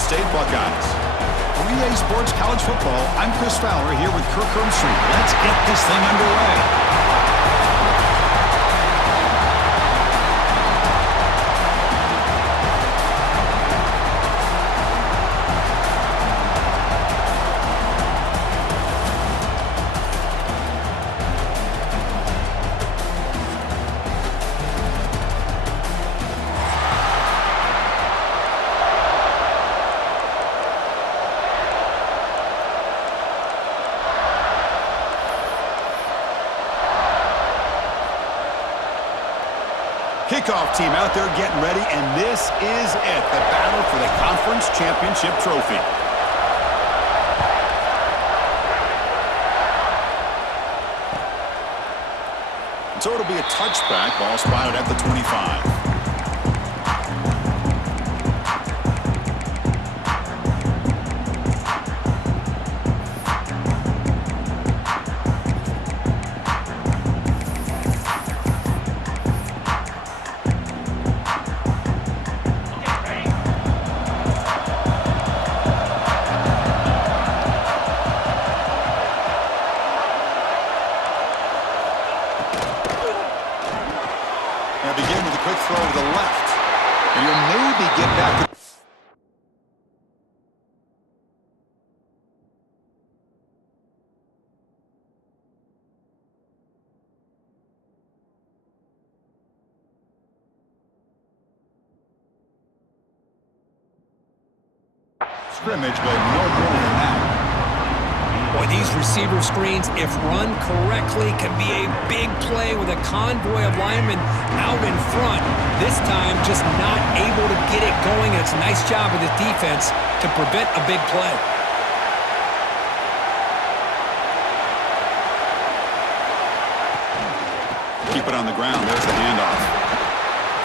State Buckeyes. For EA Sports College Football, I'm Chris Fowler here with Kirk Herbstreit. Let's get this thing underway. Kickoff team out there getting ready, and this is it, the battle for the conference championship trophy. So it'll be a touchback, ball spotted at the 25. Now begin with a quick throw to the left. And you'll maybe get back to... scrimmage, but no more than that. Boy, these receiver screens, if run correctly, can be a big play with a convoy of linemen out in front. This time, just not able to get it going. It's a nice job of the defense to prevent a big play. Keep it on the ground. There's the handoff.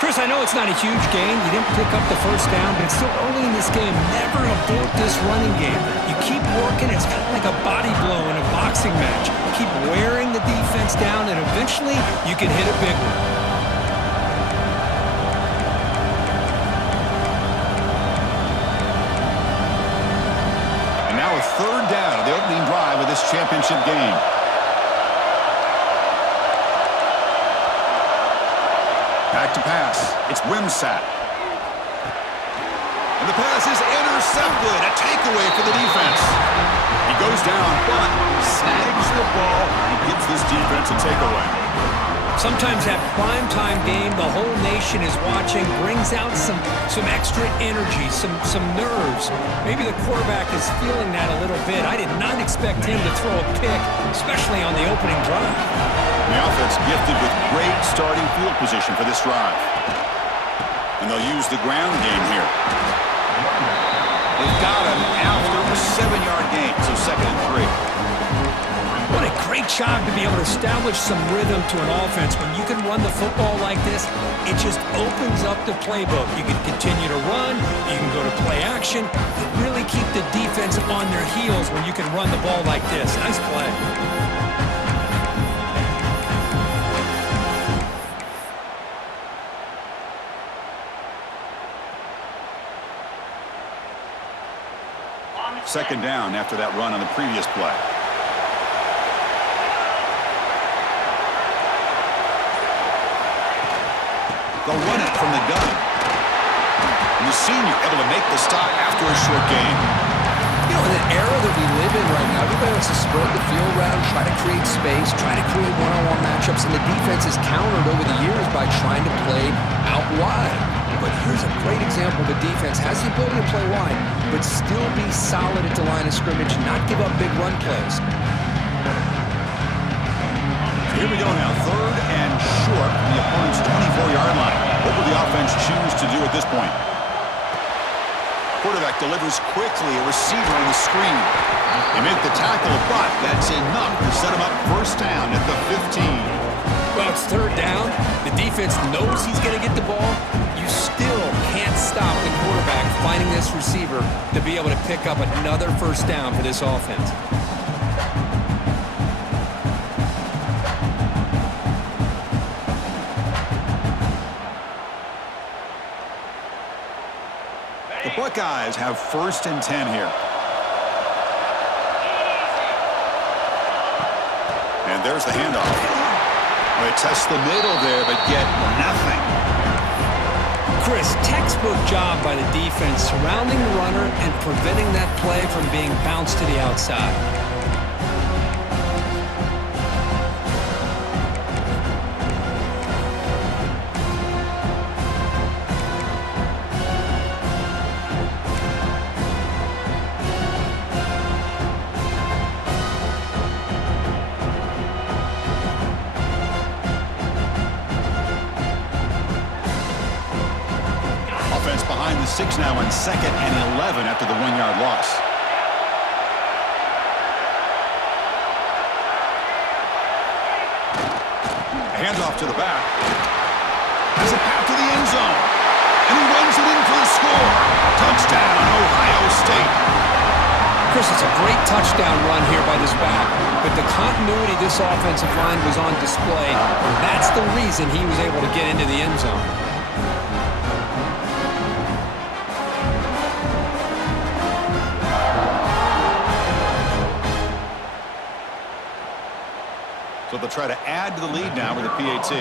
Chris, I know it's not a huge gain. You didn't pick up the first down, but it's still early in this game. Never abort this running game. You keep working. It's kind of like a body blow in a boxing match. Keep wearing the defense down, and eventually you can hit a big one. And now a third down of the opening drive of this championship game. Back to pass. It's Wimsatt. And the pass is intercepted. A takeaway for the defense. He goes down, but snags the ball and gives this defense a takeaway. Sometimes that primetime game, the whole nation is watching, brings out some extra energy, some nerves. Maybe the quarterback is feeling that a little bit. I did not expect him to throw a pick, especially on the opening drive. The offense gifted with great starting field position for this drive. And they'll use the ground game here. They've got him after a 7-yard gain, so 2nd and 3. What a great job to be able to establish some rhythm to an offense. When you can run the football like this, it just opens up the playbook. You can continue to run, you can go to play action, and really keep the defense on their heels when you can run the ball like this. Nice play. Second down after that run on the previous play. They'll run it from the gun. And the senior able to make the stop after a short gain. You know, in an era that we live in right now, everybody wants to spread the field around, try to create space, try to create one-on-one matchups, and the defense has countered over the years by trying to play out wide. But here's a great example. The defense has the ability to play wide, but still be solid at the line of scrimmage, not give up big run plays. Here we go now, 3rd and short from the opponent's 24-yard line. What will the offense choose to do at this point? Quarterback delivers quickly, a receiver on the screen. They make the tackle, but that's enough to set him up first down at the 15. Well, it's 3rd down. The defense knows he's going to get the ball. You still can't stop the quarterback finding this receiver to be able to pick up another first down for this offense. Buckeyes have 1st and 10 here. And there's the handoff. They test the middle there, but get nothing. Chris, textbook job by the defense surrounding the runner and preventing that play from being bounced to the outside. Behind the 6 now on 2nd and 11 after the 1-yard loss. A handoff to the back. Has a path to the end zone. And he runs it in for the score. Touchdown, Ohio State. Chris, it's a great touchdown run here by this back, but the continuity of this offensive line was on display. That's the reason he was able to get into the end zone. So they'll try to add to the lead now with a PAT.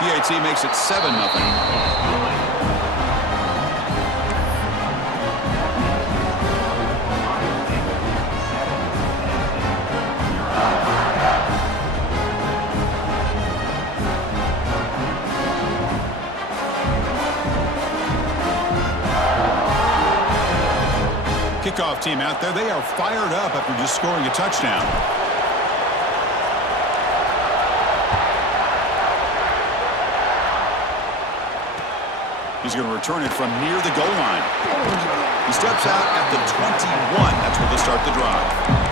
PAT makes it 7-0. Kickoff team out there. They are fired up after just scoring a touchdown. He's going to return it from near the goal line. He steps out at the 21. That's where they'll start the drive.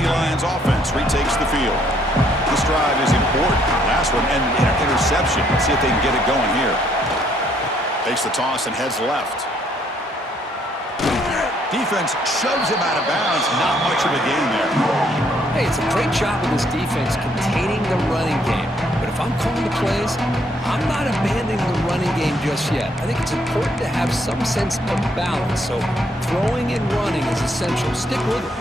Lions offense retakes the field. This drive is important. Last one ended in an interception. Let's see if they can get it going here. Takes the toss and heads left. Defense shoves him out of bounds. Not much of a gain there. Hey, it's a great job of this defense containing the running game. But if I'm calling the plays, I'm not abandoning the running game just yet. I think it's important to have some sense of balance. So throwing and running is essential. Stick with it.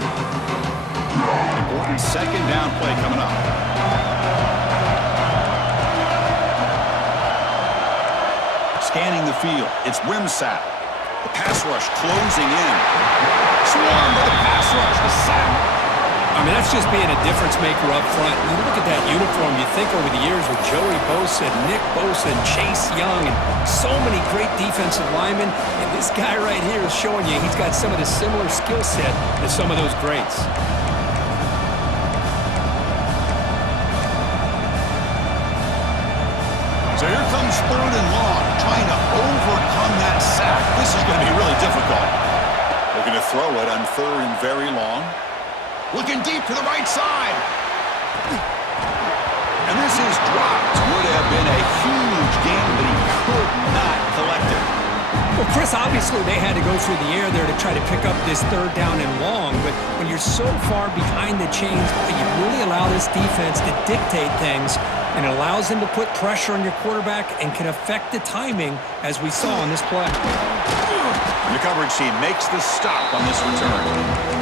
Important 2nd down play coming up. Scanning the field. It's Wimsatt. The pass rush closing in. Swarm with the pass rush. The sack. I mean, that's just being a difference maker up front. You look at that uniform, you think over the years with Joey Bosa, Nick Bosa, and Chase Young, and so many great defensive linemen. And this guy right here is showing you he's got some of the similar skill set as some of those greats. So here comes 3rd and long, trying to overcome that sack. This is going to be really difficult. Looking to throw it on 3rd and very long. Looking deep to the right side. And this is dropped. Would have been a huge gain, but he could not collect it. Well, Chris, obviously they had to go through the air there to try to pick up this 3rd down and long, but when you're so far behind the chains, you really allow this defense to dictate things, and it allows them to put pressure on your quarterback and can affect the timing, as we saw on this play. And the coverage team makes the stop on this return.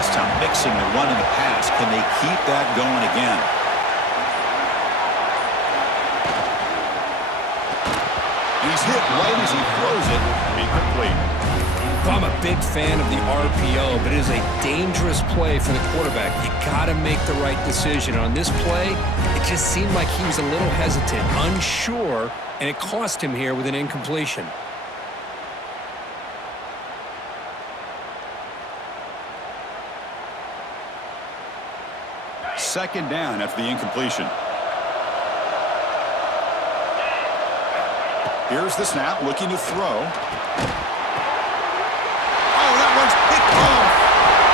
last time, mixing the run and the pass. Can they keep that going again? He's hit right as he throws it. Incomplete. I'm a big fan of the RPO, but it is a dangerous play for the quarterback. You got to make the right decision. On this play, it just seemed like he was a little hesitant, unsure, and it cost him here with an incompletion. Second down after the incompletion. Here's the snap, looking to throw. Oh, that one's picked off.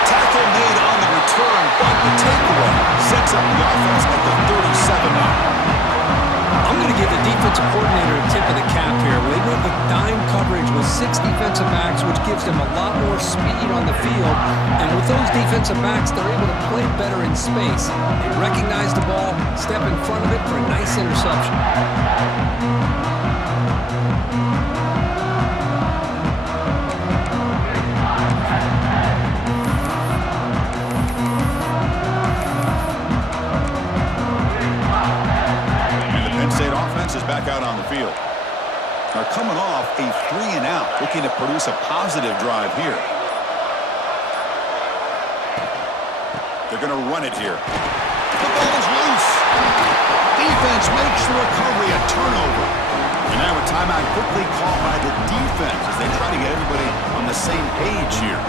Tackle made on the return, but the takeaway sets up the offense at the 37 now. I'm going to give the defensive coordinator a tip of the cap here. They went with dime coverage with 6 defensive backs, which gives them a lot more speed on the field. And with those defensive backs, they're able to play better in space. They recognize the ball, step in front of it for a nice interception. Is back out on the field. They're coming off a 3-and-out, looking to produce a positive drive here. They're going to run it here. The ball is loose. Defense makes the recovery a turnover. And now a timeout quickly called by the defense as they try to get everybody on the same page here.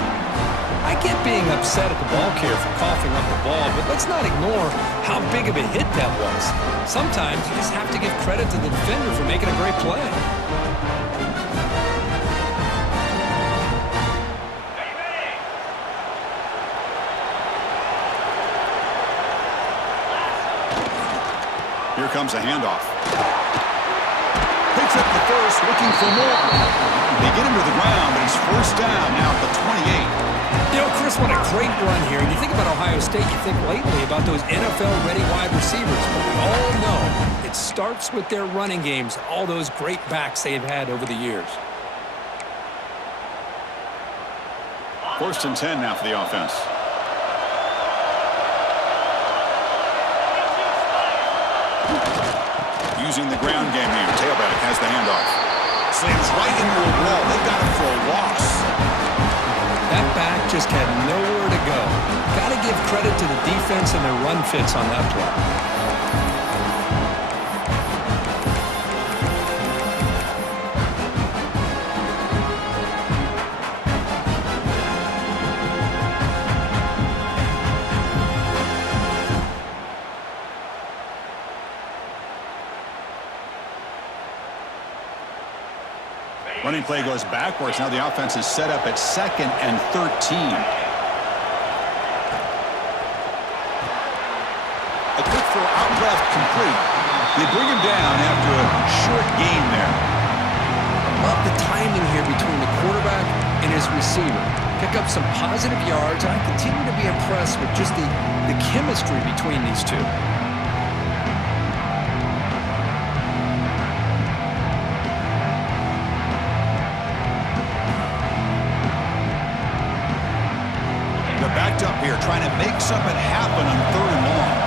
I get being upset at the ball carrier for coughing up the ball, but let's not ignore how big of a hit that was. Sometimes you just have to give credit to the defender for making a great play. Here comes a handoff. Picks up the first, looking for more. They get him to the ground, but he's first down now at the 28. You know, Chris, what a great run here. And you think about Ohio State, you think lately about those NFL-ready wide receivers. But we all know it starts with their running games, all those great backs they've had over the years. First and 10 now for the offense. Using the ground game here. Tailback has the handoff. Slams right into a wall. They've got him for a loss. That back just had nowhere to go. Got to give credit to the defense and their run fits on that play. Running play goes backwards. Now the offense is set up at 2nd and 13. A good throw out left, complete. They bring him down after a short gain there. Love the timing here between the quarterback and his receiver. Pick up some positive yards, and I continue to be impressed with just the chemistry between these two. Backed up here, trying to make something happen on 3rd and long.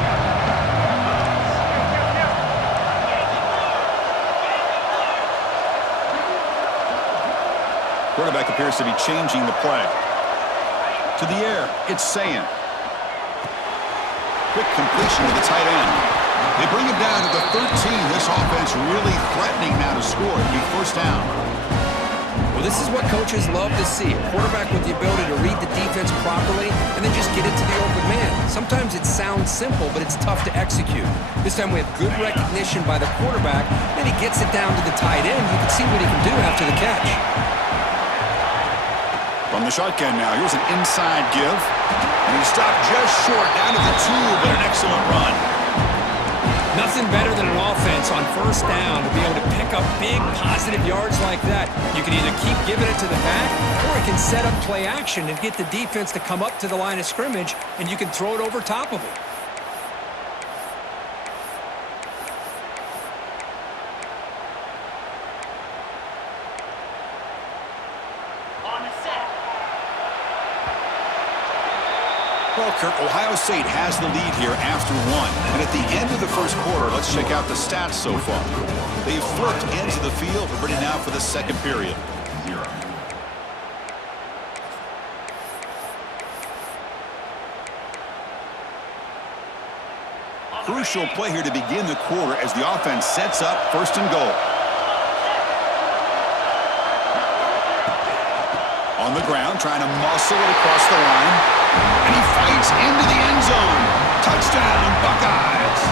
Quarterback appears to be changing the play. To the air, it's Sayan. Quick completion to the tight end. They bring him down to the 13. This offense really threatening now to score. It'll be first down. Well, this is what coaches love to see. A quarterback with the ability to read the defense properly and then just get it to the open man. Sometimes it sounds simple, but it's tough to execute. This time we have good recognition by the quarterback, then he gets it down to the tight end. You can see what he can do after the catch. From the shotgun now, here's an inside give. And he stopped just short, down to the 2, but an excellent run. Nothing better than an offense on first down to be able to pick up big positive yards like that. You can either keep giving it to the back, or it can set up play action and get the defense to come up to the line of scrimmage, and you can throw it over top of it. Well, Kirk, Ohio State has the lead here after one. And at the end of the first quarter, let's check out the stats so far. They've flipped ends of the field. We're ready now for the second period. Crucial play here to begin the quarter as the offense sets up first and goal. On the ground, trying to muscle it across the line. And he fights into the end zone. Touchdown, Buckeyes.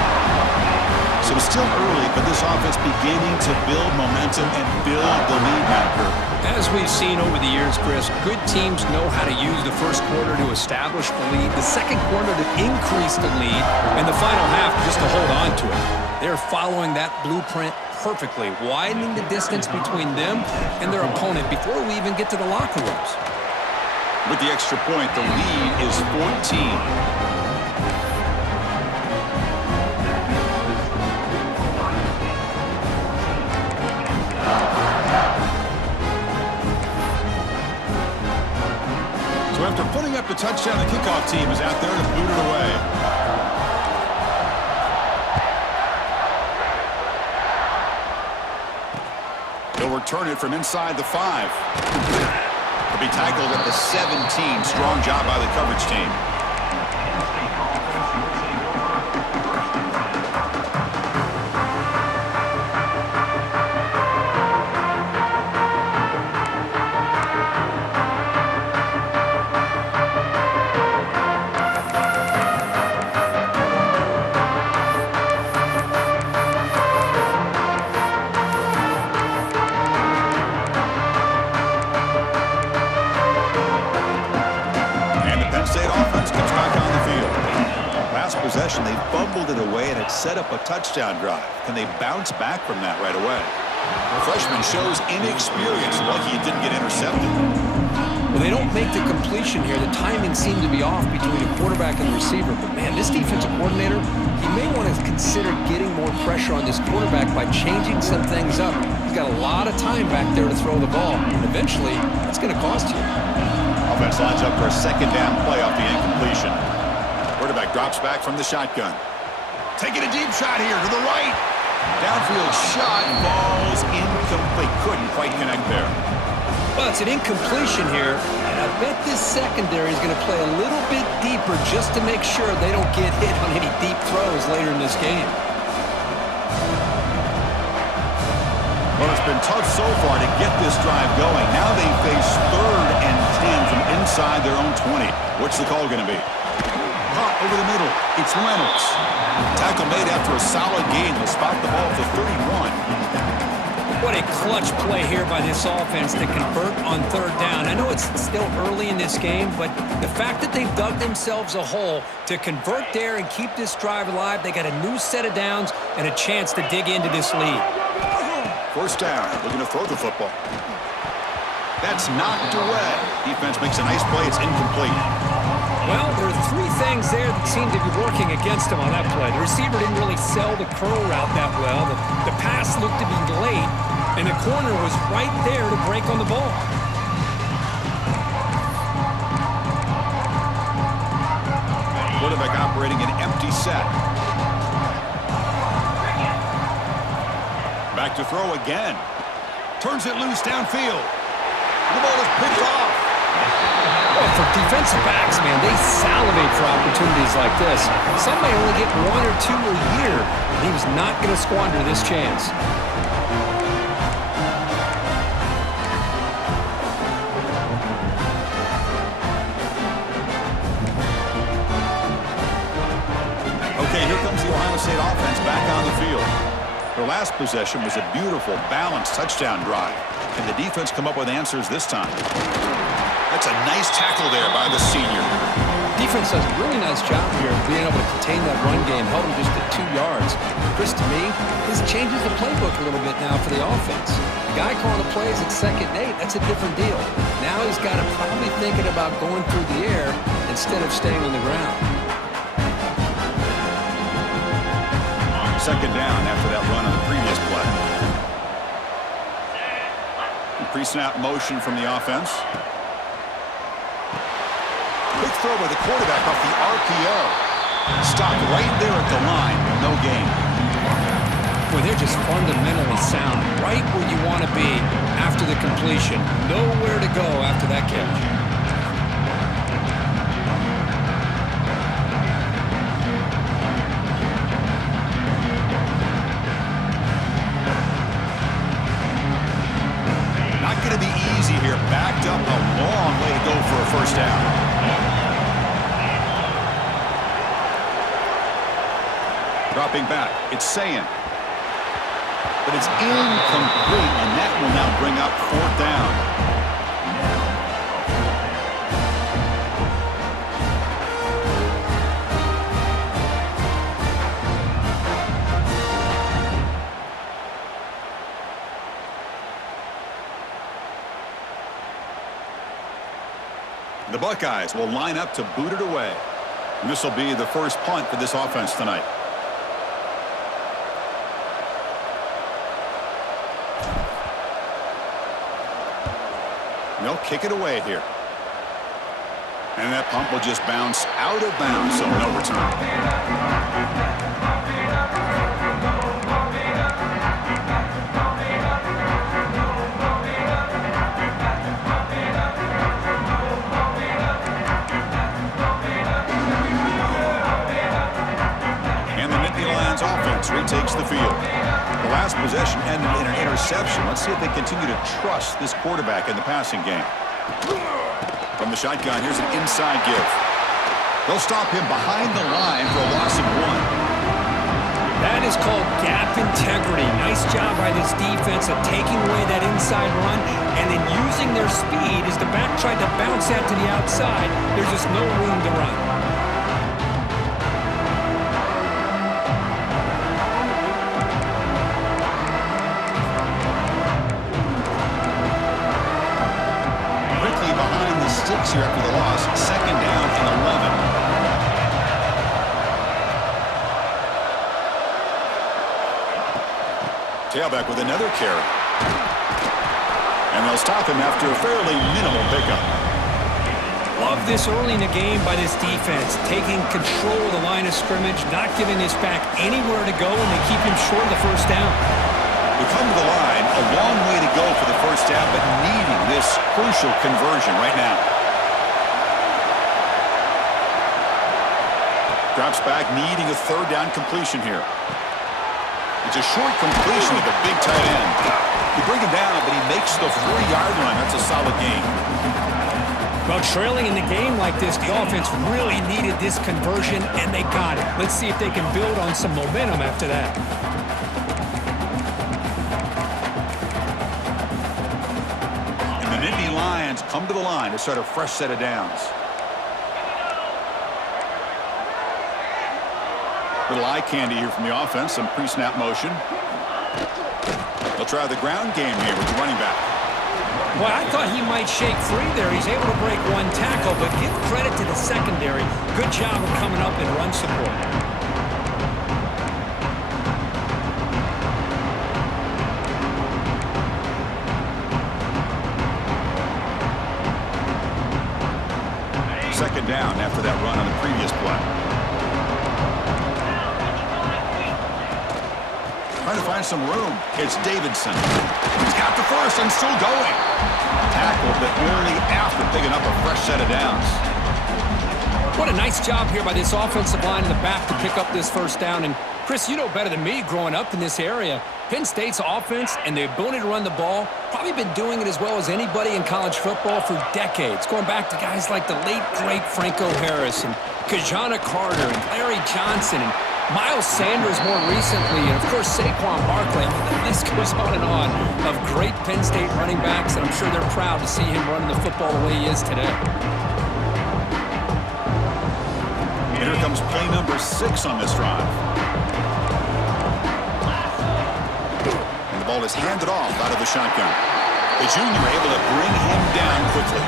So it's still early, but this offense beginning to build momentum and build the lead marker. As we've seen over the years, Chris, good teams know how to use the first quarter to establish the lead, the second quarter to increase the lead, and the final half just to hold on to it. They're following that blueprint perfectly, widening the distance between them and their opponent before we even get to the locker rooms. With the extra point, the lead is 14. So after putting up the touchdown, the kickoff team is out there to boot it away. They'll return it from inside the 5. He'll be tackled at the 17. Strong job by the coverage team. Possession, they fumbled it away, and it set up a touchdown drive. Can they bounce back from that right away? The freshman shows inexperience. Lucky it didn't get intercepted. Well, they don't make the completion here. The timing seemed to be off between the quarterback and the receiver. But, man, this defensive coordinator, he may want to consider getting more pressure on this quarterback by changing some things up. He's got a lot of time back there to throw the ball. And eventually, that's going to cost you. Offense lines up for a second down play off the incompletion. Quarterback drops back from the shotgun. Taking a deep shot here to the right. Downfield shot, falls incomplete. Couldn't quite connect there. Well, it's an incompletion here, and I bet this secondary is going to play a little bit deeper just to make sure they don't get hit on any deep throws later in this game. Well, it's been tough so far to get this drive going. Now they face 3rd and 10 from inside their own 20. What's the call going to be? Over the middle, it's Reynolds. Tackle made after a solid gain. They'll spot the ball for 31. What a clutch play here by this offense to convert on 3rd down. I know it's still early in this game, but the fact that they've dug themselves a hole to convert there and keep this drive alive, they got a new set of downs and a chance to dig into this lead. 1st down, looking to throw the football. That's knocked away. Defense makes a nice play. It's incomplete. Well, there are 3 things there that seem to be working against him on that play. The receiver didn't really sell the curl route that well. The pass looked to be late, and the corner was right there to break on the ball. Quarterback operating an empty set. Back to throw again. Turns it loose downfield. The ball is picked off. Well, for defensive backs, man, they salivate for opportunities like this. Some may only get 1 or 2 a year, and he was not going to squander this chance. Okay, here comes the Ohio State offense back on the field. Their last possession was a beautiful, balanced touchdown drive. Can the defense come up with answers this time? That's a nice tackle there by the senior. Defense does a really nice job here of being able to contain that run game, held him just at 2 yards. Chris, to me, this changes the playbook a little bit now for the offense. The guy calling the plays at 2nd and 8, that's a different deal. Now he's got to probably thinking about going through the air instead of staying on the ground. 2nd down after that run on the previous play. Pre-snap motion from the offense. Quick throw by the quarterback off the RPO. Stopped right there at the line. No gain. Well, they're just fundamentally sound, right where you want to be after the completion. Nowhere to go after that catch. Not going to be easy here. Backed up, a long way to go for a first down. Dropping back, it's Sayin. But it's incomplete, and that will now bring up fourth down. The Buckeyes will line up to boot it away. And this will be the first punt for this offense tonight. They'll kick it away here. And that punt will just bounce out of bounds, so no return. And the Nittany Lions offense retakes the field. The last possession ended in an interception. Let's see if they continue to trust this quarterback in the passing game. From the shotgun, here's an inside give. They'll stop him behind the line for a loss of 1. That is called gap integrity. Nice job by this defense of taking away that inside run and then using their speed as the back tried to bounce that to the outside. There's just no room to run. Here after the loss, second down and 11. Tailback with another carry. And they'll stop him after a fairly minimal pickup. Love this early in the game by this defense, taking control of the line of scrimmage, not giving this back anywhere to go, and they keep him short of the first down. We come to the line, a long way to go for the first down, but needing this crucial conversion right now. Drops back, needing a third down completion here. It's a short completion to the big tight end. You bring him down, but he makes the 4-yard line. That's a solid gain. Well, trailing in the game like this, the offense really needed this conversion, and they got it. Let's see if they can build on some momentum after that. And the Nittany Lions come to the line to start a fresh set of downs. Little eye candy here from the offense, some pre-snap motion. They'll try the ground game here with the running back. Well, I thought he might shake free there. He's able to break one tackle, but give credit to the secondary. Good job of coming up and run support. Second down after that run on the previous play. Trying to find some room. It's Davidson. He's got the first and still going. Tackled, but only after picking up a fresh set of downs. What a nice job here by this offensive line in the back to pick up this first down. And Chris, you know better than me growing up in this area. Penn State's offense and the ability to run the ball, probably been doing it as well as anybody in college football for decades. Going back to guys like the late, great Franco Harris and Kajana Carter and Larry Johnson and Miles Sanders more recently, and of course Saquon Barkley. The list goes on and on of great Penn State running backs, and I'm sure they're proud to see him running the football the way he is today. And here comes play number 6 on this drive. And the ball is handed off out of the shotgun. The junior able to bring him down quickly.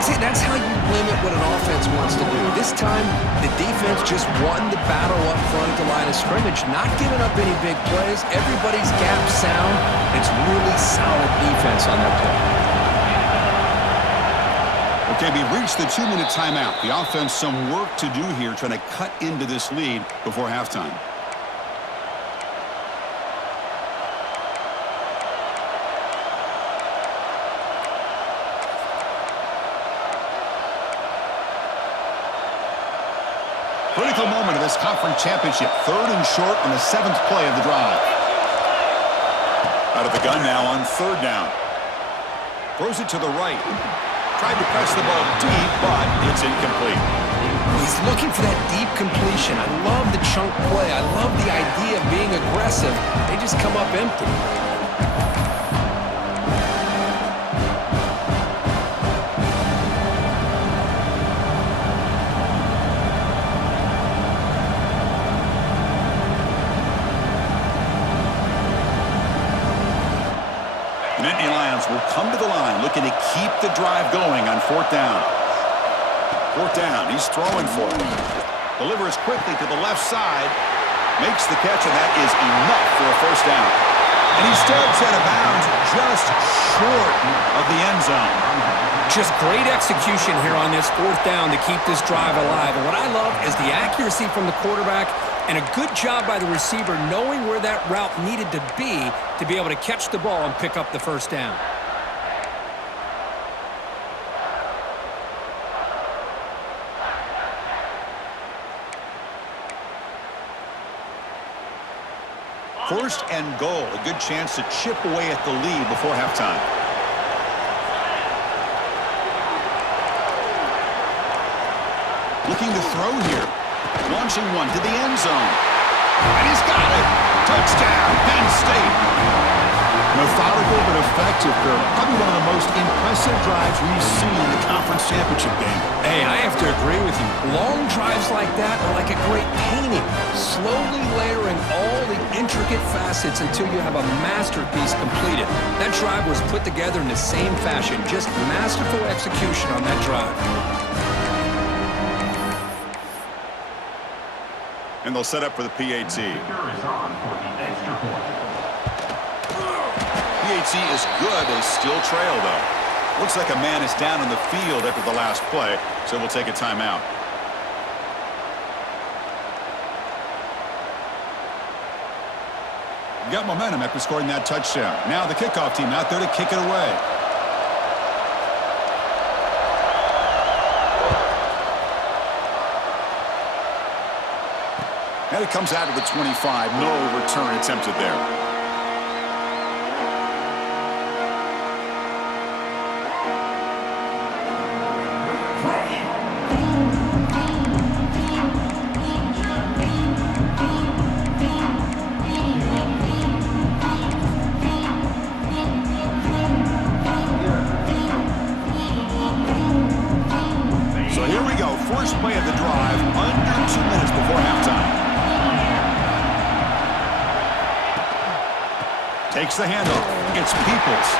See, that's how you limit what an offense wants to do. This time, the defense just won the battle up front at the line of scrimmage, not giving up any big plays. Everybody's gap sound. It's really solid defense on their play. Well, Okay, we reached the 2-minute timeout. The offense some work to do here trying to cut into this lead before halftime. Critical moment of this conference championship. 3rd and short on the 7th play of the drive. Out of the gun now on 3rd down. Throws it to the right. Tried to press the ball deep, but it's incomplete. He's looking for that deep completion. I love the chunk play. I love the idea of being aggressive. They just come up empty. The Nittany Lions will come to the line looking to keep the drive going on 4th down. 4th down, he's throwing for it. Delivers quickly to the left side. Makes the catch, and that is enough for a 1st down. And he steps out of bounds just short of the end zone. Just great execution here on this 4th down to keep this drive alive. And what I love is the accuracy from the quarterback and a good job by the receiver knowing where that route needed to be able to catch the ball and pick up the 1st down. First and goal, a good chance to chip away at the lead before halftime. Looking to throw here. Launching one to the end zone. And he's got it. Touchdown, Penn State. Methodical but effective, Kirk. Probably one of the most impressive drives we've seen in the conference championship game. Hey, I have to agree with you. Long drives like that are like a great painting. Slowly layering all the intricate facets until you have a masterpiece completed. That drive was put together in the same fashion. Just masterful execution on that drive. And they'll set up for the PAT. PAT is good. They still trail, though. Looks like a man is down on the field after the last play, so we'll take a timeout. Got momentum after scoring that touchdown. Now the kickoff team out there to kick it away. And it comes out of the 25. No return attempted there. So here we go. First play of the drive, under 2 minutes before halftime. Takes the handoff. It's Peoples.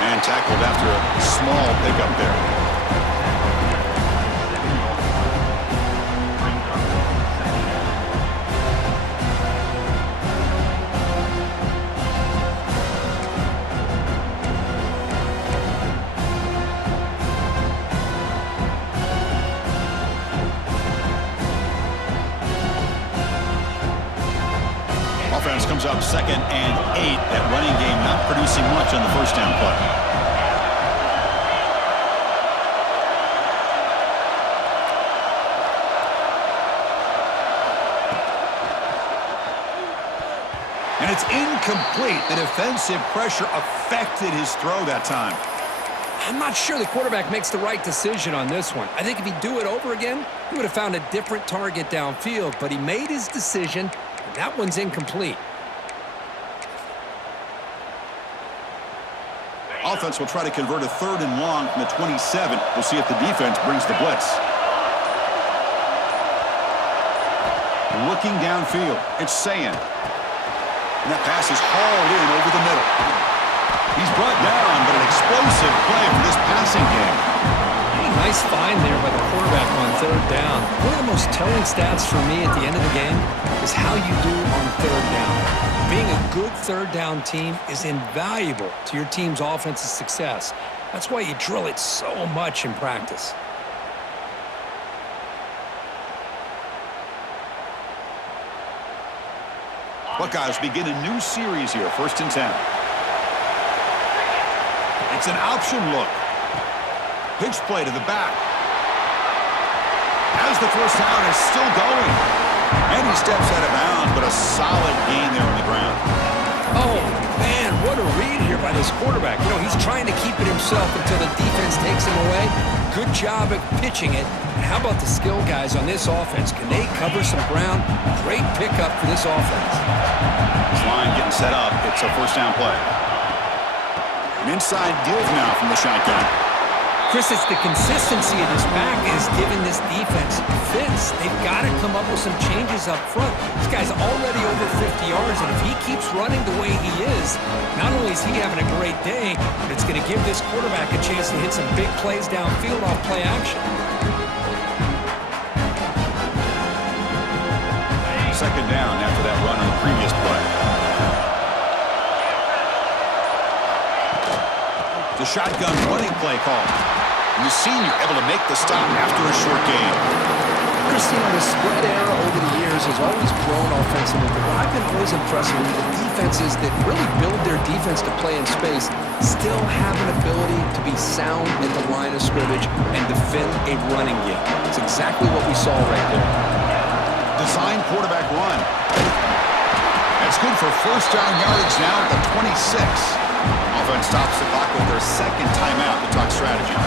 And tackled after a small pickup there. Offense comes up 2nd and 8. That running game not producing much on the first down play. And it's incomplete. The defensive pressure affected his throw that time. I'm not sure the quarterback makes the right decision on this one. I think if he'd do it over again, he would have found a different target downfield, but he made his decision. That one's incomplete. Offense will try to convert a 3rd and long from the 27. We'll see if the defense brings the blitz. Looking downfield. It's Sayan. And that pass is hauled in over the middle. He's brought down, but an explosive play for this passing game. Nice find there by the quarterback on 3rd down. One of the most telling stats for me at the end of the game is how you do on 3rd down. Being a good 3rd down team is invaluable to your team's offensive success. That's why you drill it so much in practice. Buckeyes begin a new series here, 1st and 10. It's an option look. Pitch play to the back. As the first down is still going. And he steps out of bounds, but a solid gain there on the ground. Oh, man, what a read here by this quarterback. You know, he's trying to keep it himself until the defense takes him away. Good job at pitching it. And how about the skill guys on this offense? Can they cover some ground? Great pickup for this offense. This line getting set up. It's a first down play. An inside deals now from the shotgun. Chris, it's the consistency of this back is giving this defense fits. They've got to come up with some changes up front. This guy's already over 50 yards, and if he keeps running the way he is, not only is he having a great day, but it's going to give this quarterback a chance to hit some big plays downfield off play action. Second down after that run on the previous play. The shotgun running play call. And the senior able to make the stop after a short gain. Christine, the spread era over the years has always grown offensively, but what I've been always impressed with the defenses that really build their defense to play in space still have an ability to be sound at the line of scrimmage and defend a running game. It's exactly what we saw right there. Design quarterback run. That's good for first down yardage now at the 26. Offense stops the clock with their second timeout to talk strategy.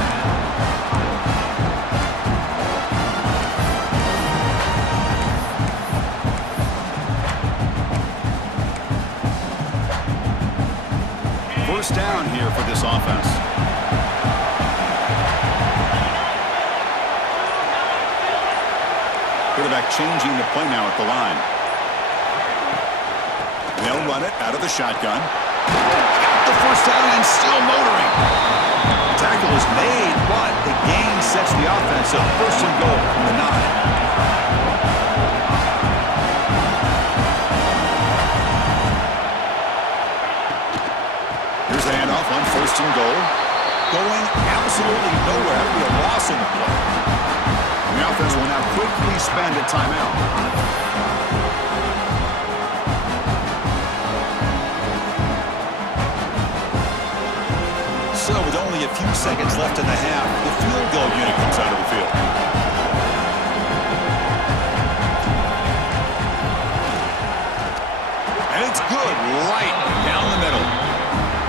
First down here for this offense. Quarterback changing the play now at the line. They'll run it out of the shotgun. Got the first down and still motoring. Tackle is made, but the gain sets the offense up. First and goal from the 9. Here's the handoff on first and goal. Going absolutely nowhere. That'll be a loss in the play. And the offense will now quickly spend a timeout. So with only a few seconds left in the half, the field goal unit comes out of the field. And it's good right down the middle.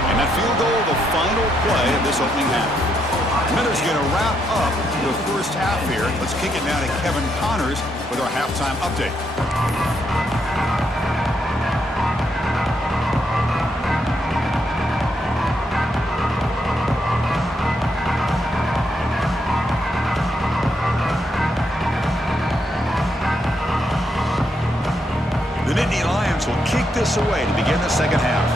And that field goal, the final play of this opening half. Miller's going to wrap up the first half here. Let's kick it now to Kevin Connors with our halftime update. The Nittany Lions will kick this away to begin the second half.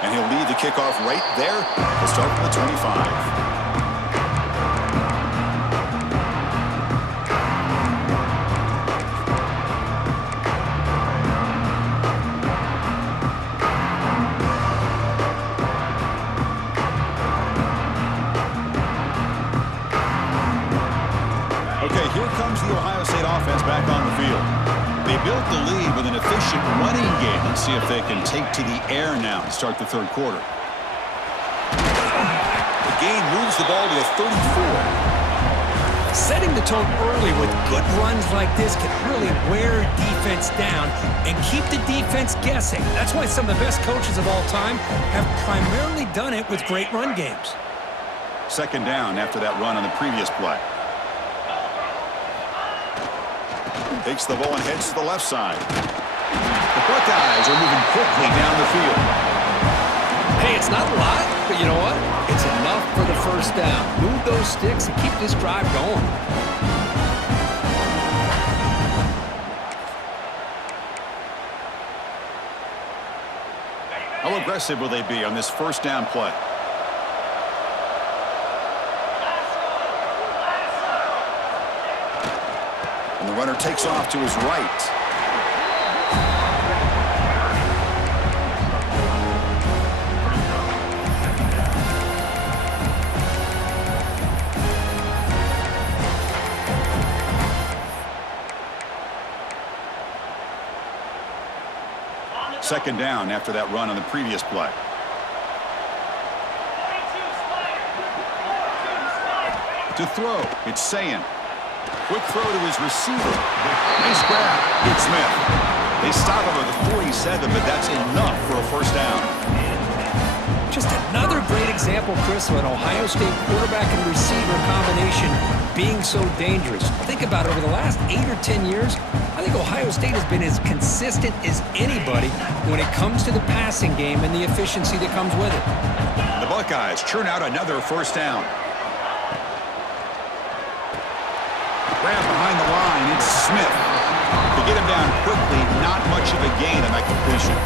And he'll lead the kickoff right there to start from the 25. Okay, here comes the Ohio State offense back on the field. They built the lead with an efficient running game. Let's see if they can take to the air now and start the third quarter. The game moves the ball to the 34. Setting the tone early with good runs like this can really wear defense down and keep the defense guessing. That's why some of the best coaches of all time have primarily done it with great run games. Second down after that run on the previous play. Takes the ball and heads to the left side. The Buckeyes are moving quickly down the field. Hey, it's not a lot, but you know what? It's enough for the first down. Move those sticks and keep this drive going. How aggressive will they be on this first down play? And the runner takes off to his right. Second down after that run on the previous play. To throw, it's Sayin. Quick throw to his receiver. Nice grab. It's Smith. They stop him at the 47, but that's enough for a first down. Just another great example, Chris, of an Ohio State quarterback and receiver combination being so dangerous. Think about it, over the last 8 or 10 years, I think Ohio State has been as consistent as anybody when it comes to the passing game and the efficiency that comes with it. The Buckeyes churn out another first down. Grab behind the line, it's Smith. To get him down quickly, not much of a gain on that completion.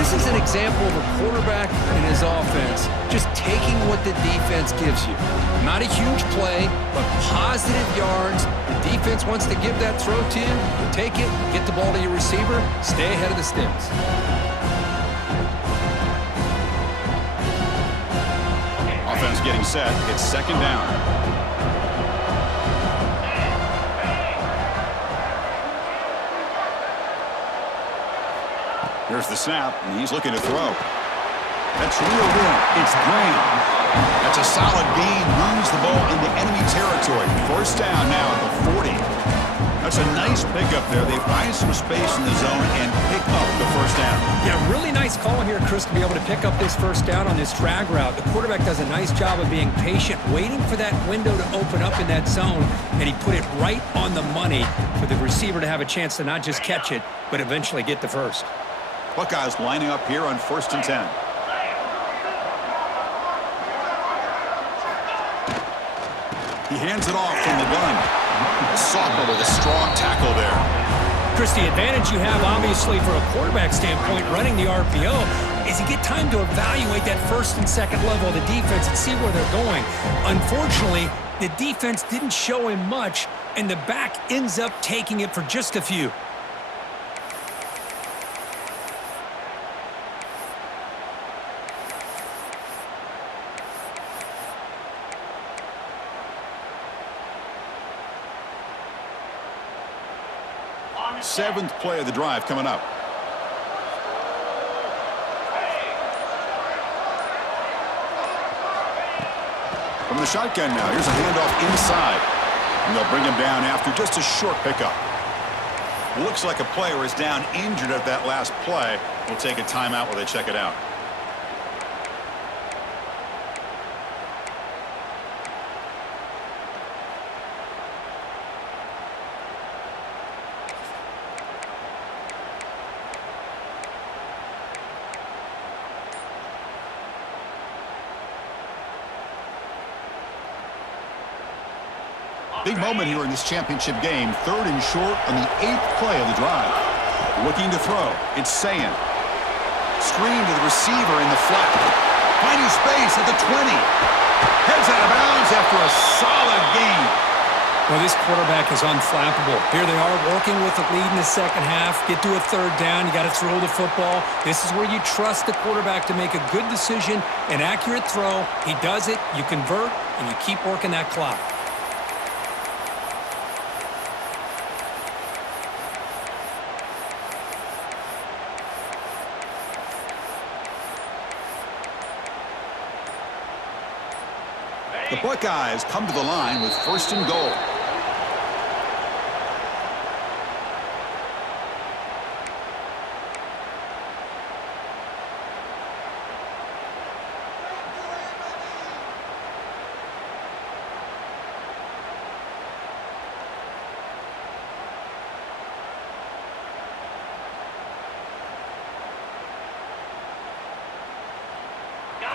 This is an example of a quarterback and his offense just taking what the defense gives you. Not a huge play, but positive yards. The defense wants to give that throw to you. You take it, get the ball to your receiver, stay ahead of the sticks. Offense getting set. It's second down. Here's the snap, and he's looking to throw. That's reeled in. It's Graham. That's a solid gain. Moves the ball into enemy territory. First down now at the 40. That's a nice pickup there. They find some space in the zone and pick up the first down. Yeah, really nice call here, Chris, to be able to pick up this first down on this drag route. The quarterback does a nice job of being patient, waiting for that window to open up in that zone, and he put it right on the money for the receiver to have a chance to not just catch it, but eventually get the first. Buckeyes lining up here on 1st and 10. He hands it off from the gun. Soccer with a strong tackle there. Chris, the advantage you have, obviously, from a quarterback standpoint, running the RPO, is you get time to evaluate that first and second level of the defense and see where they're going. Unfortunately, the defense didn't show him much, and the back ends up taking it for just a few. Seventh play of the drive coming up. From the shotgun now, here's a handoff inside. And they'll bring him down after just a short pickup. Looks like a player is down injured at that last play. We'll take a timeout while they check it out. Big moment here in this championship game. 3rd and short on the 8th play of the drive. Looking to throw. It's Sayin. Screen to the receiver in the flat. Finding space at the 20. Heads out of bounds after a solid gain. Well, this quarterback is unflappable. Here they are working with the lead in the second half. Get to a 3rd down. You got to throw the football. This is where you trust the quarterback to make a good decision, an accurate throw. He does it. You convert, and you keep working that clock. The Buckeyes come to the line with 1st and goal.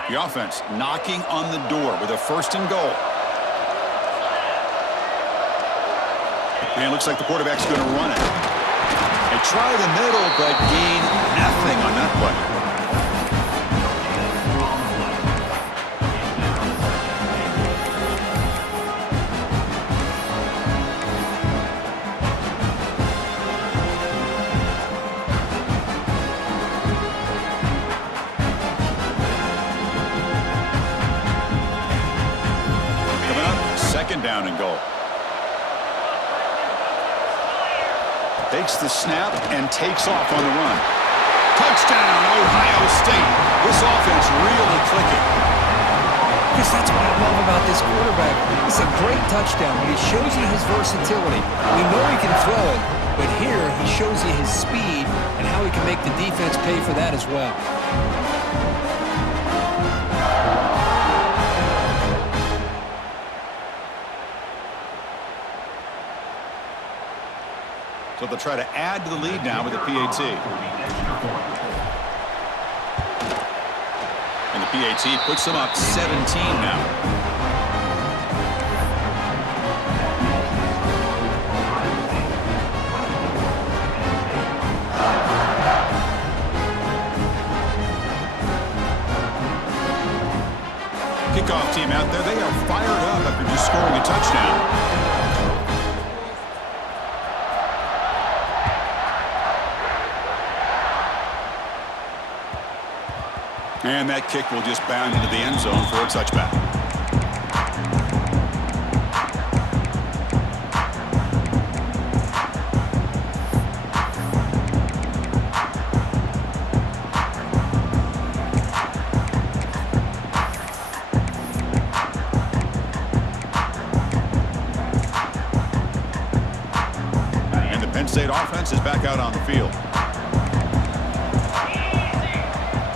The offense knocking on the door with a 1st and goal. And it looks like the quarterback's going to run it. They try the middle, but gain nothing on that play. second down and goal. Takes the snap and takes off on the run. Touchdown, Ohio State. This offense really clicking. Because that's what I love about this quarterback. It's a great touchdown, but he shows you his versatility. We know he can throw it, but here he shows you his speed and how he can make the defense pay for that as well. So they'll try to add to the lead now with the PAT. And the PAT puts them up 17 now. Kickoff team out there. They are fired up after just scoring a touchdown. And that kick will just bound into the end zone for a touchback. And the Penn State offense is back out on the field.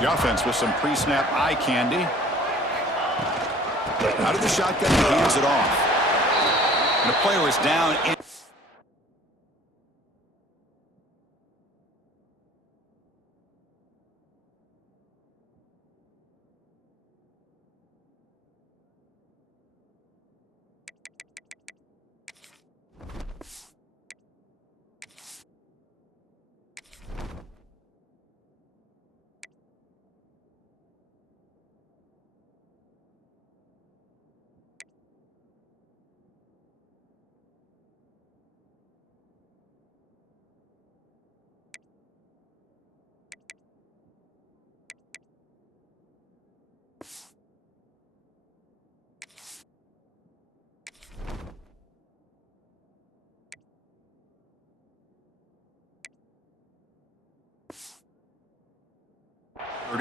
The offense with some pre-snap eye candy. Out of the shotgun, he hands it off. And the player is down in.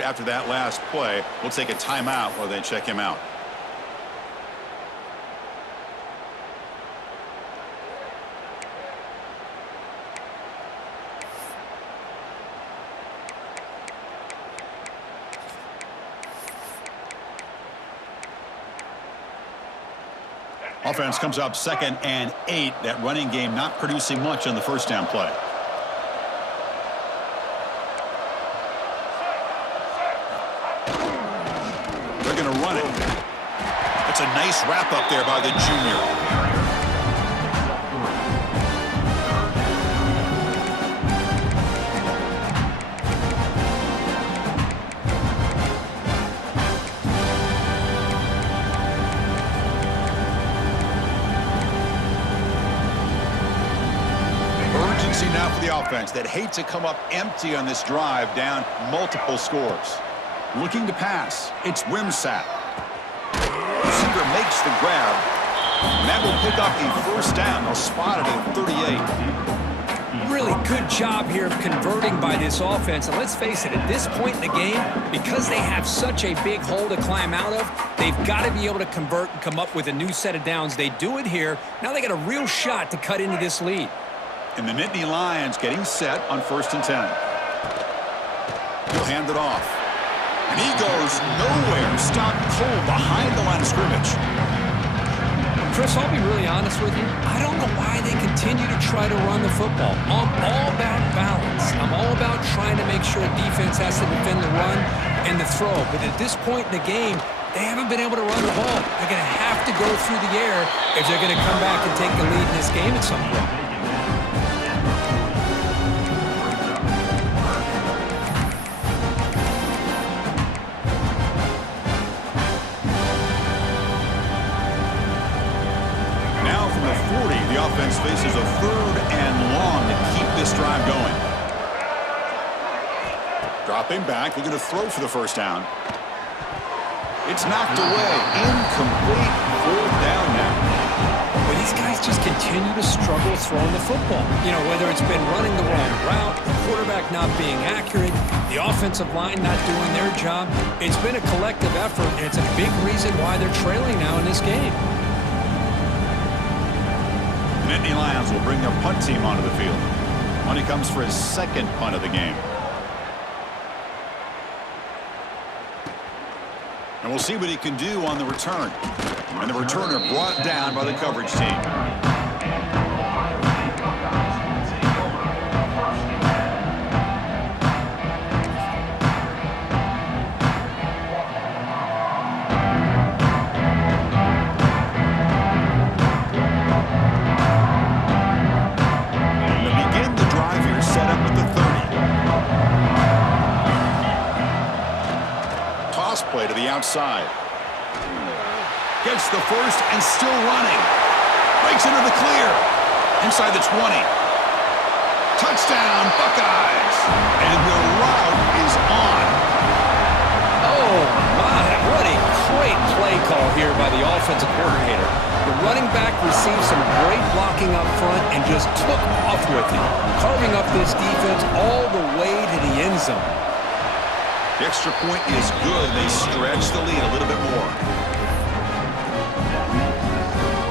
After that last play, we'll take a timeout while they check him out. Offense comes up 2nd and 8. That running game not producing much on the first down play. Run it. That's a nice wrap up there by the junior. Urgency now for the offense that hate to come up empty on this drive, down multiple scores. Looking to pass. It's Wimsatt. Receiver makes the grab. And that will pick up a first down. They'll spot it at 38. Really good job here of converting by this offense. And let's face it, at this point in the game, because they have such a big hole to climb out of, they've got to be able to convert and come up with a new set of downs. They do it here. Now they got a real shot to cut into this lead. And the Nittany Lions getting set on 1st and 10. He'll hand it off. And he goes nowhere. Stopped cold behind the line of scrimmage. Chris, I'll be really honest with you. I don't know why they continue to try to run the football. I'm all about balance. I'm all about trying to make sure defense has to defend the run and the throw. But at this point in the game, they haven't been able to run the ball. They're going to have to go through the air if they're going to come back and take the lead in this game at some point. Offense faces a 3rd and long to keep this drive going. Dropping back, they're going to throw for the first down. It's knocked away. Incomplete. 4th down now. these guys just continue to struggle throwing the football. You know, whether it's been running the wrong route, the quarterback not being accurate, the offensive line not doing their job. It's been a collective effort, and it's a big reason why they're trailing now in this game. The Nittany Lions will bring their punt team onto the field. Money comes for his second punt of the game. And we'll see what he can do on the return. And the returner brought down by the coverage team. To begin the drive here, set up at the 30. Toss play to the outside. Gets the first and still running. Breaks into the clear. Inside the 20. Touchdown, Buckeyes. And the route is on. Oh, my. What a great play call here by the offensive coordinator. The running back received some great blocking up front and just took off with it, carving up this defense all the way to the end zone. The extra point is good. They stretch the lead a little bit more.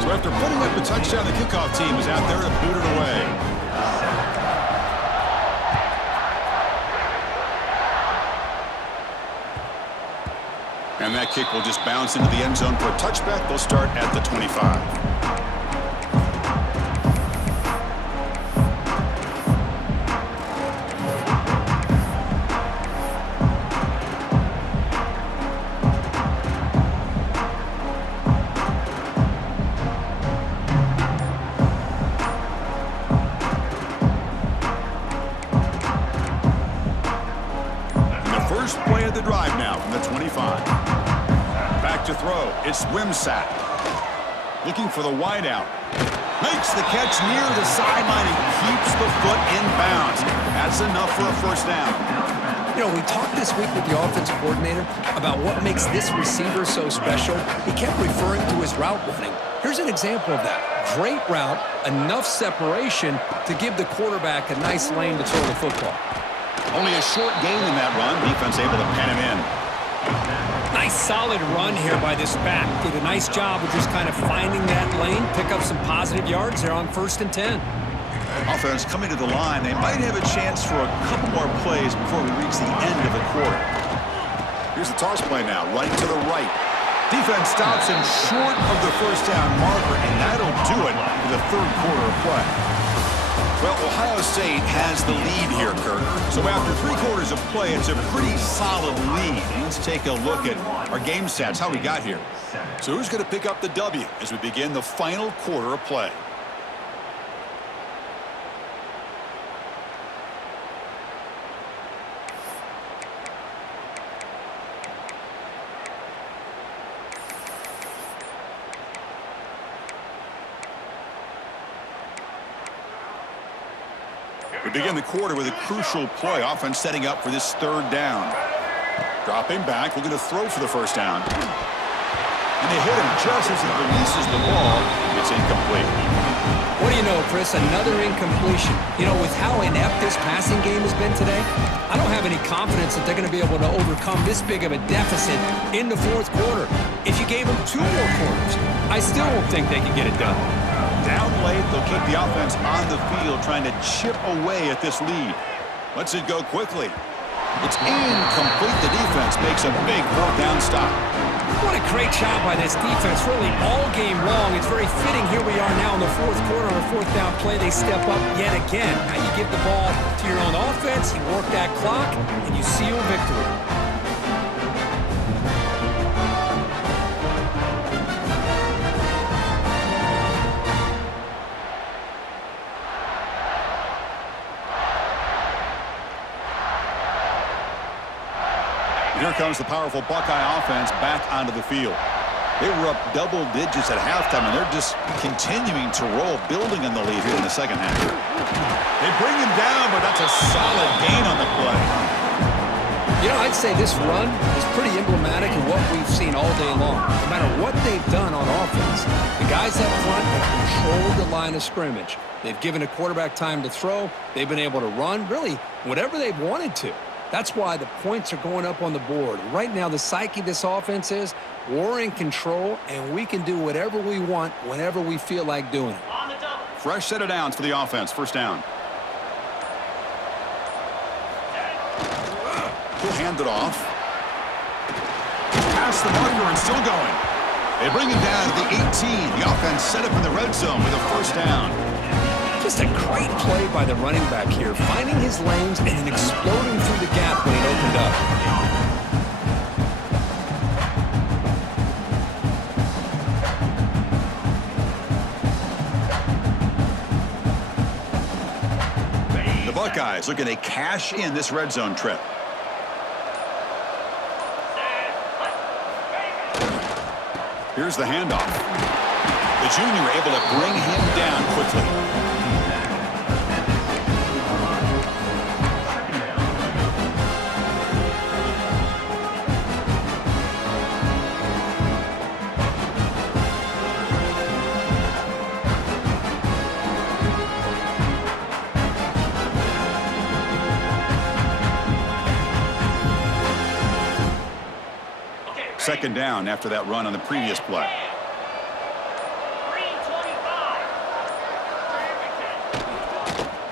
So after putting up the touchdown, the kickoff team is out there to boot it away. And that kick will just bounce into the end zone for a touchback. They'll start at the 25. Play of the drive now from the 25. Back to throw. It's Wimsatt. Looking for the wideout. Makes the catch near the sideline and keeps the foot in bounds. That's enough for a first down. You know, we talked this week with the offensive coordinator about what makes this receiver so special. He kept referring to his route running. Here's an example of that. Great route, enough separation to give the quarterback a nice lane to throw the football. Only a short gain in that run. Defense able to pen him in. Nice solid run here by this back. Did a nice job of just kind of finding that lane, pick up some positive yards there on 1st and 10. Offense coming to the line. They might have a chance for a couple more plays before we reach the end of the quarter. Here's the toss play now, right to the right. Defense stops him short of the first down marker, and that'll do it for the third quarter of play. Well, Ohio State has the lead here, Kirk. So after 3 quarters of play, it's a pretty solid lead. Let's take a look at our game stats, how we got here. So who's going to pick up the W as we begin the final quarter of play? We begin the quarter with a crucial play. Offense setting up for this 3rd down. Dropping back, looking to throw for the first down. And they hit him just as he releases the ball. It's incomplete. What do you know, Chris? Another incompletion. You know, with how inept this passing game has been today, I don't have any confidence that they're going to be able to overcome this big of a deficit in the 4th quarter. If you gave them 2 more quarters, I still don't think they can get it done. Down late, they'll keep the offense on the field trying to chip away at this lead. Lets it go quickly. It's incomplete. The defense makes a big 4th down stop. What a great job by this defense, really all game long. It's very fitting. Here we are now in the 4th quarter on a 4th down play. They step up yet again. Now you give the ball to your own offense, you work that clock, and you seal victory. Here comes the powerful Buckeye offense back onto the field. They were up double digits at halftime, and they're just continuing to roll, building on the lead here in the second half. They bring him down, but that's a solid gain on the play. I'd say this run is pretty emblematic of what we've seen all day long. No matter what they've done on offense, the guys up front have controlled the line of scrimmage. They've given a quarterback time to throw. They've been able to run, really, whatever they've wanted to. That's why the points are going up on the board. Right now, the psyche of this offense is we're in control, and we can do whatever we want whenever we feel like doing it. Fresh set of downs for the offense. First down. He'll hand it off. Past the marker and still going. They bring him down to the 18. The offense set up in the red zone with a first down. Just a great play by the running back here, finding his lanes and then exploding through the gap when it opened up. The Buckeyes looking to cash in this red zone trip. Here's the handoff. The junior able to bring him down quickly. Second down after that run on the previous play.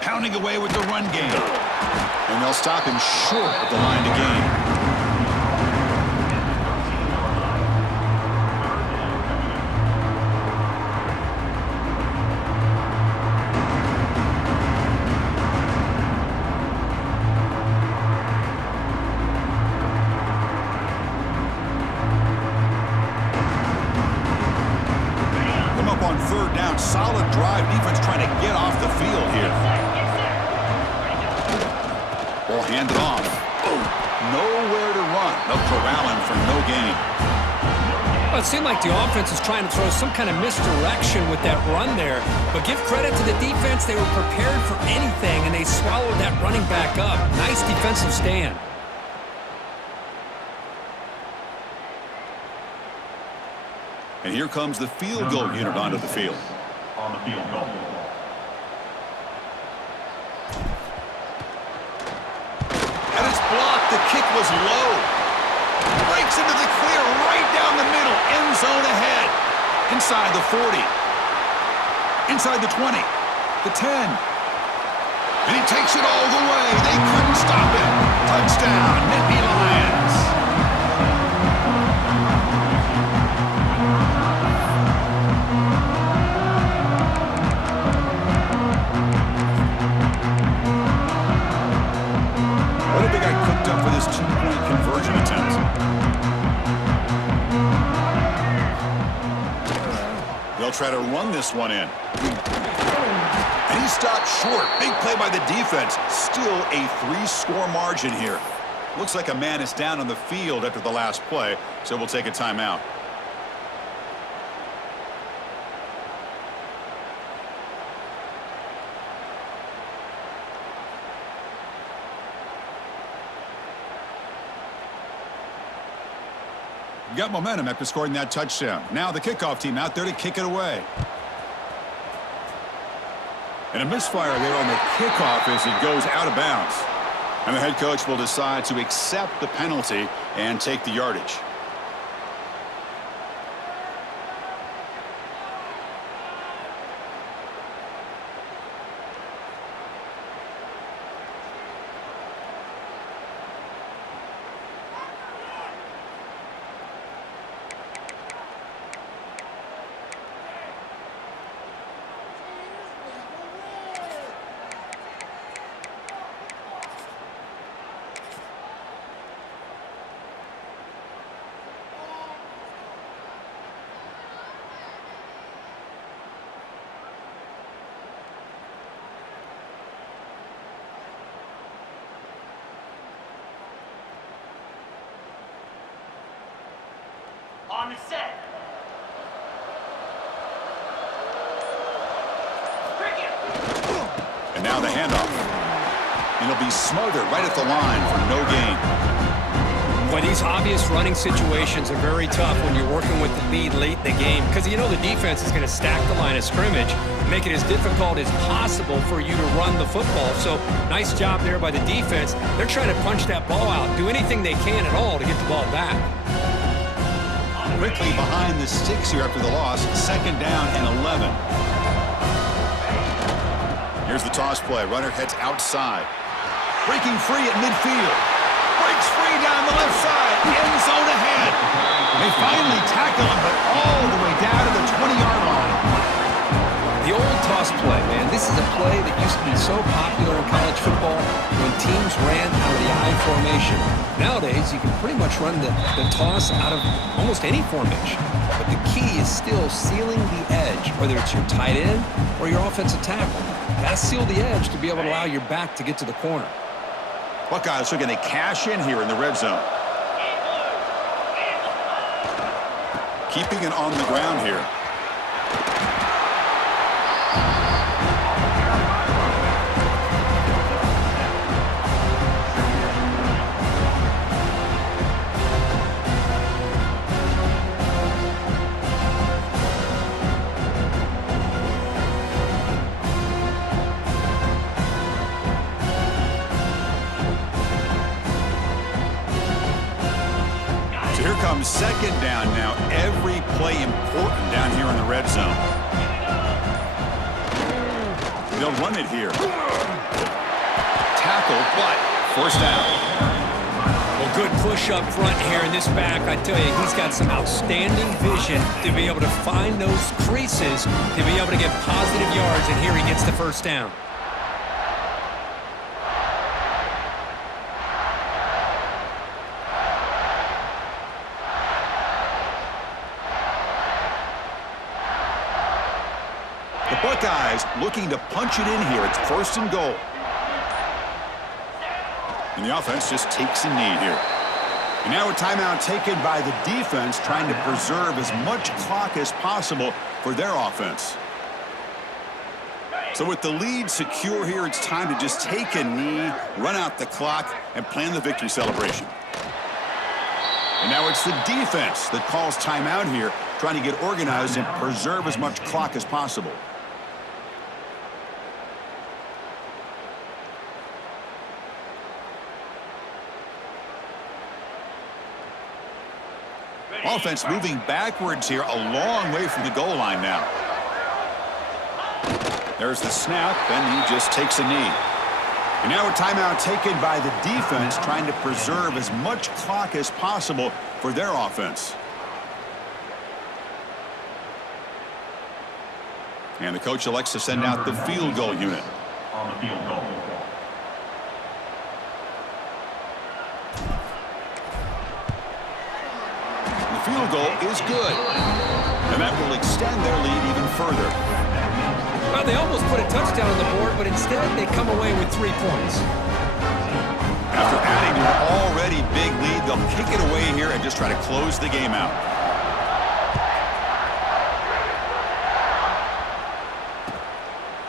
Pounding away with the run game. And they'll stop him short of the line to gain. Solid drive defense trying to get off the field here. Ball handed off. Oh, nowhere to run. They'll corral him for no gain. Well, it seemed like the offense was trying to throw some kind of misdirection with that run there. But give credit to the defense. They were prepared for anything, and they swallowed that running back up. Nice defensive stand. And here comes the field goal unit onto the field. On the field goal. And it's blocked. The kick was low. Breaks into the clear right down the middle. End zone ahead. Inside the 40. Inside the 20. The 10. And he takes it all the way. They couldn't stop him. Touchdown, Nittany Lions. What have they got cooked up for this two-point conversion attempt? They'll try to run this one in. And he stopped short. Big play by the defense. Still a 3-score margin here. Looks like a man is down on the field after the last play, so we'll take a timeout. Got momentum after scoring that touchdown. Now the kickoff team out there to kick it away. And a misfire there on the kickoff as it goes out of bounds. And the head coach will decide to accept the penalty and take the yardage. On the set. And now the handoff. And he'll be smothered right at the line for no gain. Well, these obvious running situations are very tough when you're working with the lead late in the game because you know the defense is going to stack the line of scrimmage, make it as difficult as possible for you to run the football. So nice job there by the defense. They're trying to punch that ball out, do anything they can at all to get the ball back. Quickly behind the sticks here after the loss. 2nd down and 11. Here's the toss play. Runner heads outside. Breaking free at midfield. Breaks free down the left side. End zone ahead. They finally tackle him, but all the way down to the 20-yard line. The old toss play, man. This is a play that used to be so popular in college football when teams ran out of the I formation. Nowadays, you can pretty much run the toss out of almost any formation. But the key is still sealing the edge, whether it's your tight end or your offensive tackle. Got to seal the edge to be able to allow your back to get to the corner. Buckeyes are going to cash in here in the red zone. Keeping it on the ground here. So here comes 2nd down now. Every play important down here in the red zone. They'll run it here. Tackle, but first down. Well, good push up front here in this back. I tell you, he's got some outstanding vision to be able to find those creases, to be able to get positive yards, and here he gets the first down. The Buckeyes looking to punch it in here. It's 1st and goal. And the offense just takes a knee here. And now a timeout taken by the defense, trying to preserve as much clock as possible for their offense. So with the lead secure here, it's time to just take a knee, run out the clock, and plan the victory celebration. And now it's the defense that calls timeout here, trying to get organized and preserve as much clock as possible. Offense moving backwards here, a long way from the goal line now. There's the snap, and he just takes a knee. And now a timeout taken by the defense, trying to preserve as much clock as possible for their offense. And the coach elects to send out the field goal unit. On the field goal. The field goal is good. And that will extend their lead even further. Well, they almost put a touchdown on the board, but instead they come away with 3 points. After adding to an already big lead, they'll kick it away here and just try to close the game out.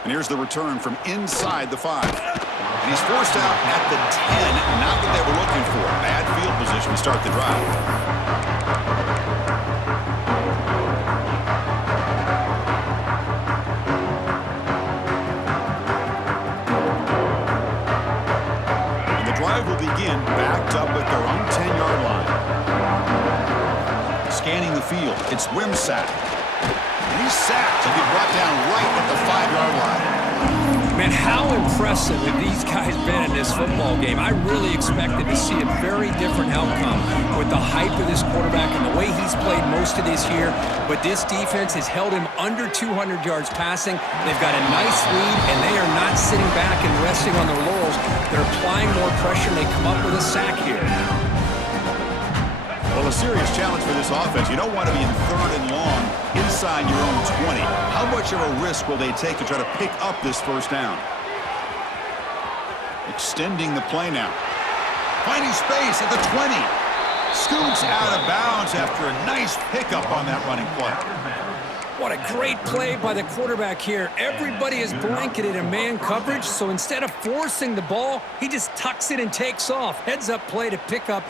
And here's the return from inside the 5. And he's forced out at the 10. Not what they were looking for. Bad field position to start the drive. Will begin backed up at their own 10-yard line. Scanning the field, it's Wimsatt. And he's sacked. He'll be brought down right at the 5-yard line. Man, how impressive have these guys been in this football game. I really expected to see a very different outcome with the hype of this quarterback and the way he's played most of this year. But this defense has held him under 200 yards passing. They've got a nice lead, and they are not sitting back and resting on their laurels. They're applying more pressure, and they come up with a sack here. Well, a serious challenge for this offense. You don't want to be in 3rd and long inside your own 20. How much of a risk will they take to try to pick up this first down? Extending the play now. Finding space at the 20. Scoots out of bounds after a nice pickup on that running play. What a great play by the quarterback here. Everybody is blanketed in man coverage, so instead of forcing the ball, he just tucks it and takes off. Heads up play to pick up